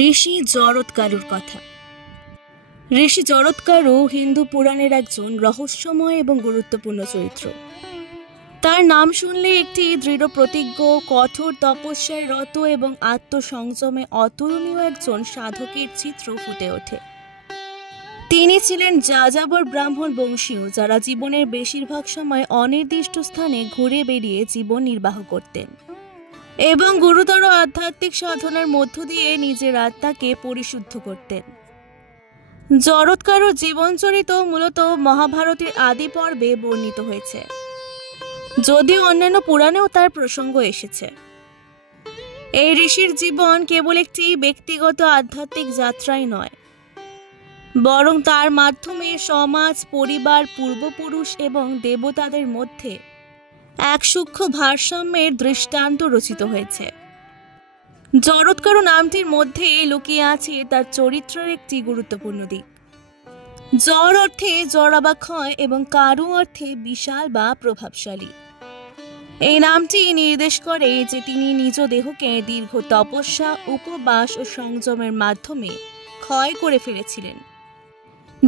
ঋষি জরৎকারুর কথা। ঋষি জরৎকারু হিন্দু পুরাণের একজন রহস্যময় এবং গুরুত্বপূর্ণ চরিত্র। তার নাম শুনলে একটি দৃঢ় প্রতিজ্ঞ, কঠোর তপস্যায় রত এবং আত্মসংযমে অতুলনীয় একজন সাধকের চিত্র ফুটে ওঠে। তিনি ছিলেন যাযাবর ব্রাহ্মণ বংশীয়, যারা জীবনের বেশিরভাগ সময় অনির্দিষ্ট স্থানে ঘুরে বেরিয়ে জীবন নির্বাহ করতেন এবং গুরুতর আধ্যাত্মিক সাধনার মধ্য দিয়ে নিজের আত্মাকে পরিশুদ্ধ করতেন। জরৎকারুর জীবনচরিত মূলত মহাভারতের আদি পর্বে বর্ণিত হয়েছে, যদিও অন্যান্য পুরাণেও তার প্রসঙ্গ এসেছে। এই ঋষির জীবন কেবল একটি ব্যক্তিগত আধ্যাত্মিক যাত্রাই নয়, বরং তার মাধ্যমে সমাজ, পরিবার, পূর্বপুরুষ এবং দেবতাদের মধ্যে এক সূক্ষ্ম ভারসাম্যের দৃষ্টান্ত রচিত হয়েছে। জরৎকারু নামটির মধ্যে লুকিয়ে আছে তার চরিত্রের একটি গুরুত্বপূর্ণ দিক। জর অর্থে জড়া বা ক্ষয় এবং কারু অর্থে বিশাল বা প্রভাবশালী। এই নামটি নির্দেশ করে যে তিনি নিজ দেহকে দীর্ঘ তপস্যা, উপবাস ও সংযমের মাধ্যমে ক্ষয় করে ফেলেছিলেন,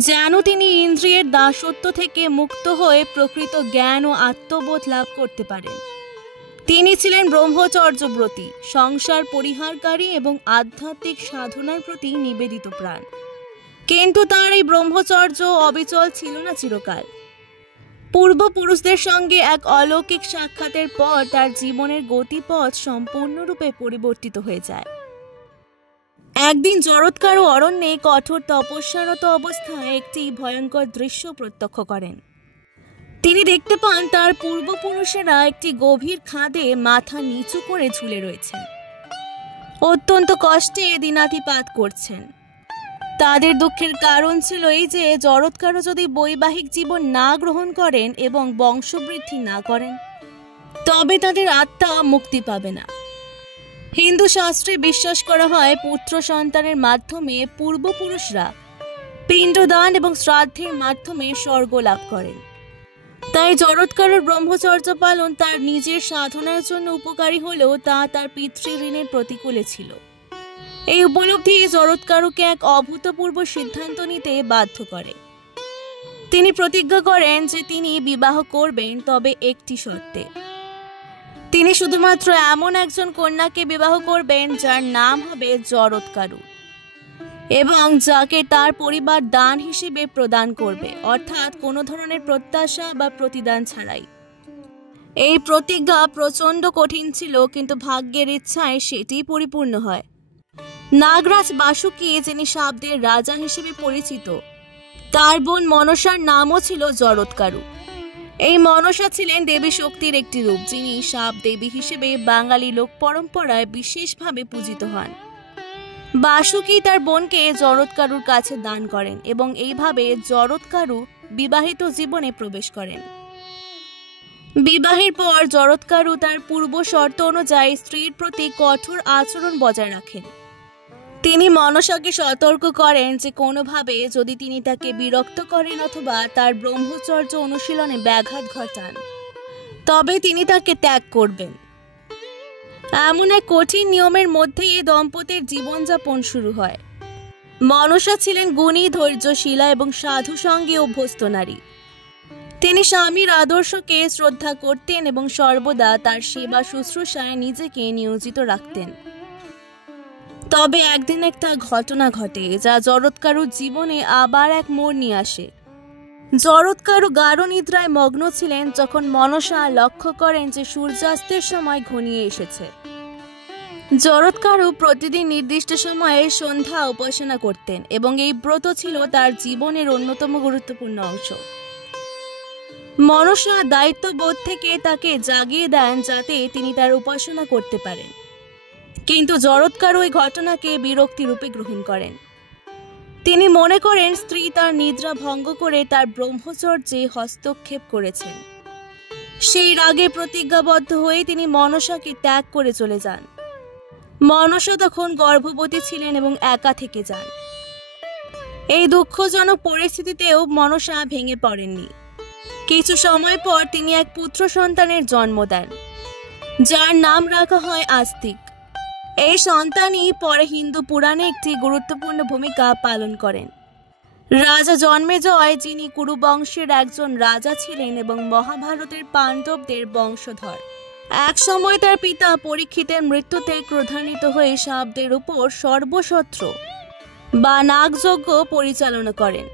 যেন তিনি ইন্দ্রিয়ের দাসত্ব থেকে মুক্ত হয়ে প্রকৃত জ্ঞান ও আত্মবোধ লাভ করতে পারেন। তিনি ছিলেন ব্রহ্মচর্যব্রতী, সংসার পরিহারকারী এবং আধ্যাত্মিক সাধনার প্রতি নিবেদিত প্রাণ। কিন্তু তার এই ব্রহ্মচর্য অবিচল ছিল না চিরকাল। পূর্বপুরুষদের সঙ্গে এক অলৌকিক সাক্ষাতের পর তার জীবনের গতিপথ সম্পূর্ণরূপে পরিবর্তিত হয়ে যায়। একদিন জরৎকারু অরণ্যে কঠোর তপস্যারত অবস্থায় একটি ভয়ঙ্কর দৃশ্য প্রত্যক্ষ করেন। তিনি দেখতে পান তার পূর্বপুরুষেরা একটি গভীর খাদে মাথা নিচু করে ঝুলে রয়েছেন, অত্যন্ত কষ্টে দিনাতিপাত করছেন। তাদের দুঃখের কারণ ছিল এই যে জরৎকারু যদি বৈবাহিক জীবন না গ্রহণ করেন এবং বংশবৃদ্ধি না করেন, তবে তাদের আত্মা মুক্তি পাবে না। হিন্দু শাস্ত্রে বিশ্বাস করা হয় পুত্র সন্তানের মাধ্যমে পূর্বপুরুষরা পিণ্ডদান এবং শ্রাদ্ধের মাধ্যমে স্বর্গ লাভ করেন। তাই জরৎকারুর ব্রহ্মচর্য পালন তার নিজের সাধনার জন্য উপকারী হলেও তা তার পিতৃঋণের প্রতিকূলে ছিল। এই উপলব্ধি জরৎকারুকে এক অভূতপূর্ব সিদ্ধান্ত নিতে বাধ্য করে। তিনি প্রতিজ্ঞা করেন যে তিনি বিবাহ করবেন, তবে একটি শর্তে। তিনি শুধুমাত্র এমন একজন কন্যাকে বিবাহ করবেন যার নাম হবে জরৎকারু এবং যাকে তার পরিবার দান হিসেবে প্রদান করবে, অর্থাৎ কোনো ধরনের প্রত্যাশা বা প্রতিদান ছাড়াই। এই প্রতিজ্ঞা প্রচণ্ড কঠিন ছিল, কিন্তু ভাগ্যের ইচ্ছায় সেটি পরিপূর্ণ হয়। নাগরাজ বাসুকী, যিনি শাব্দের রাজা হিসেবে পরিচিত, তার বোন মনসার নামও ছিল জরৎকারু। এই মনসা ছিলেন দেবী শক্তির একটি রূপ, যিনি শাব দেবী হিসেবে বাঙালি লোক পরম্পরায় বিশেষভাবে পূজিত হন। বাসুকী তার বোনকে জরৎকারুর কাছে দান করেন এবং এইভাবে জরৎকারু বিবাহিত জীবনে প্রবেশ করেন। বিবাহের পর জরৎকারু তার পূর্ব শর্ত অনুযায়ী স্ত্রীর প্রতি কঠোর আচরণ বজায় রাখেন। তিনি মনসাকে সতর্ক করেন যে কোনোভাবে যদি তিনি তাকে বিরক্ত করেন অথবা তার ব্রহ্মচর্য অনুশীলনে ব্যাঘাত ঘটান, তবে তিনি তাকে ত্যাগ করবেন। এমন এক কঠিন নিয়মের মধ্যেই এই দম্পতির জীবনযাপন শুরু হয়। মনসা ছিলেন গুণী, ধৈর্যশীলা এবং সাধু সঙ্গে অভ্যস্ত নারী। তিনি স্বামীর আদর্শকে শ্রদ্ধা করতেন এবং সর্বদা তার সেবা শুশ্রূষায় নিজেকে নিয়োজিত রাখতেন। তবে একদিন একটা ঘটনা ঘটে যা জরৎকারুর জীবনে আবার এক মোড় নিয়ে আসে। জরৎকারু গাঢ় নিদ্রায় মগ্ন ছিলেন যখন মনসা লক্ষ্য করেন যে সূর্যাস্তের সময় ঘনিয়ে এসেছে। জরৎকারু প্রতিদিন নির্দিষ্ট সময়ে সন্ধ্যা উপাসনা করতেন এবং এই ব্রত ছিল তার জীবনের অন্যতম গুরুত্বপূর্ণ অংশ। মনসা দায়িত্ববোধ থেকে তাকে জাগিয়ে দেন যাতে তিনি তার উপাসনা করতে পারেন, কিন্তু জরৎকারু এই ঘটনাকে বিরক্তি রূপে গ্রহণ করেন। তিনি মনে করেন স্ত্রী তার নিদ্রা ভঙ্গ করে তার ব্রহ্মচর্যে হস্তক্ষেপ করেছেন। সেই রাগে প্রতিজ্ঞাবদ্ধ হয়ে তিনি মনসাকে ত্যাগ করে চলে যান। মনসা তখন গর্ভবতী ছিলেন এবং একা থেকে যান। এই দুঃখজনক পরিস্থিতিতেও মনসা ভেঙে পড়েননি। কিছু সময় পর তিনি এক পুত্র সন্তানের জন্ম দেন, যার নাম রাখা হয় আস্তিক। এই সন্তানই পরে হিন্দু পুরাণে একটি গুরুত্বপূর্ণ ভূমিকা পালন করেন। রাজা জন্মেজয়, যিনি কুরু বংশের একজন রাজা ছিলেন এবং মহাভারতের পাণ্ডবদের বংশধর, এক সময় তার পিতা পরীক্ষিতের মৃত্যুতে ক্রোধান্বিত হয়ে সাপদের উপর সর্বশত্র বা নাগযজ্ঞ পরিচালনা করেন।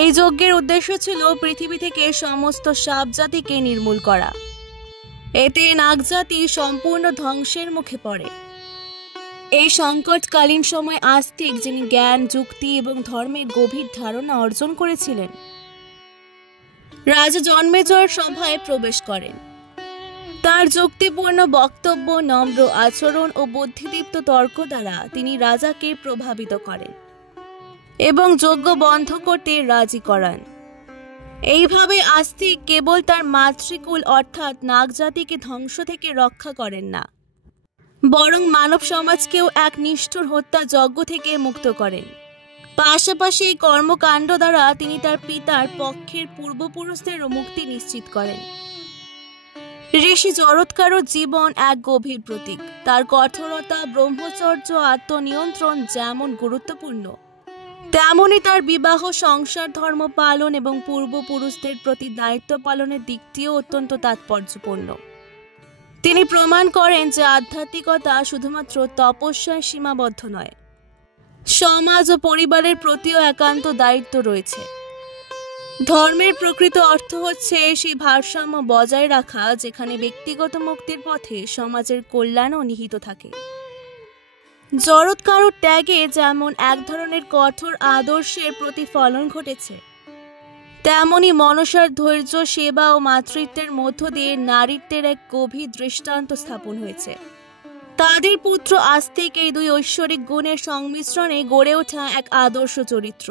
এই যজ্ঞের উদ্দেশ্য ছিল পৃথিবী থেকে সমস্ত সাপ জাতিকে নির্মূল করা। এতে নাগজাতি সম্পূর্ণ ধ্বংসের মুখে পড়ে। এই সংকটকালীন সময় আস্তিক, যিনি জ্ঞান, যুক্তি এবং ধর্মের গভীর ধারণা অর্জন করেছিলেন, রাজা জন্মেজয়ের সভায় প্রবেশ করেন। তার যুক্তিপূর্ণ বক্তব্য, নম্র আচরণ ও বুদ্ধিদীপ্ত তর্ক দ্বারা তিনি রাজাকে প্রভাবিত করেন এবং যজ্ঞ বন্ধ করতে রাজি করান। এইভাবে আস্তিক কেবল তার মাতৃকুল অর্থাৎ নাগজাতিকে ধ্বংস থেকে রক্ষা করেন না, বরং মানব সমাজকেও এক নিষ্ঠুর হত্যা যজ্ঞ থেকে মুক্ত করেন। পাশাপাশি এই কর্মকাণ্ড দ্বারা তিনি তার পিতার পক্ষের পূর্বপুরুষদেরও মুক্তি নিশ্চিত করেন। ঋষি জরৎকারও জীবন এক গভীর প্রতীক। তার কঠোরতা, ব্রহ্মচর্য, আত্মনিয়ন্ত্রণ যেমন গুরুত্বপূর্ণ, তেমনি তার বিবাহ, সংসার, ধর্ম পালন এবং পূর্বপুরুষদের প্রতি দায়িত্ব পালনের দিকটিও অত্যন্ত তাৎপর্যপূর্ণ। তিনি প্রমাণ করেন যে আধ্যাত্মিকতা শুধুমাত্র তপস্যায় সীমাবদ্ধ নয়, সমাজ ও পরিবারের প্রতিও একান্ত দায়িত্ব রয়েছে। ধর্মের প্রকৃত অর্থ হচ্ছে সেই ভারসাম্য বজায় রাখা যেখানে ব্যক্তিগত মুক্তির পথে সমাজের কল্যাণও নিহিত থাকে। জরৎকারুর ত্যাগে যেমন এক ধরনের কঠোর আদর্শের প্রতিফলন ঘটেছে, তেমনি মনসার ধৈর্য, সেবা ও মাতৃত্বের মধ্য দিয়ে নারীত্বের এক গভীর দৃষ্টান্ত স্থাপন হয়েছে। তাদের পুত্র আস্তিক এই দুই ঐশ্বরিক গুণের সংমিশ্রণে গড়ে ওঠা এক আদর্শ চরিত্র,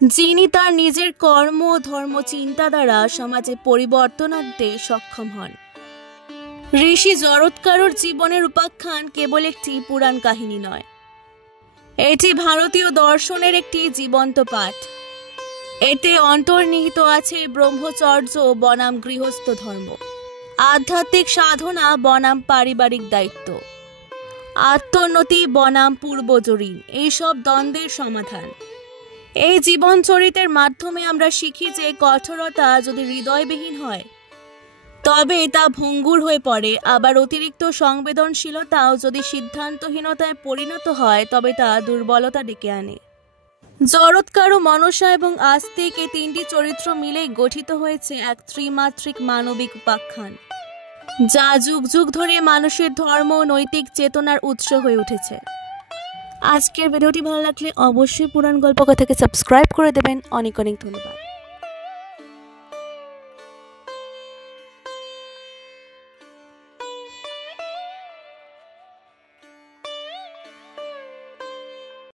যিনি তার নিজের কর্ম ও ধর্ম চিন্তা দ্বারা সমাজে পরিবর্তন আনতে সক্ষম হন। ঋষি জরৎকারুর জীবনের উপাখ্যান কেবল একটি পুরাণ কাহিনী নয়, এটি ভারতীয় দর্শনের একটি জীবন্ত পাঠ। এতে অন্তর্নিহিত আছে ব্রহ্মচর্য বনাম গৃহস্থ ধর্ম, আধ্যাত্মিক সাধনা বনাম পারিবারিক দায়িত্ব, আত্মোন্নতি বনাম পূর্বজঋণ, এইসব দ্বন্দ্বের সমাধান। এই জীবন চরিত্রের মাধ্যমে আমরা শিখি যে কঠোরতা যদি হৃদয়বিহীন হয় তবে তা ভঙ্গুর হয়ে পড়ে, আবার অতিরিক্ত সংবেদনশীলতাও যদি সিদ্ধান্তহীনতায় পরিণত হয় তবে তা দুর্বলতা ডেকে আনে। জরৎকারু, মনসা এবং আস্তিক এই তিনটি চরিত্র মিলেই গঠিত হয়েছে এক ত্রিমাত্রিক মানবিক উপাখ্যান, যা যুগ যুগ ধরে মানুষের ধর্ম নৈতিক চেতনার উৎস হয়ে উঠেছে। আজকের ভিডিওটি ভালো লাগলে অবশ্যই পুরাণ গল্প কথাকে সাবস্ক্রাইব করে দেবেন। অনেক অনেক ধন্যবাদ।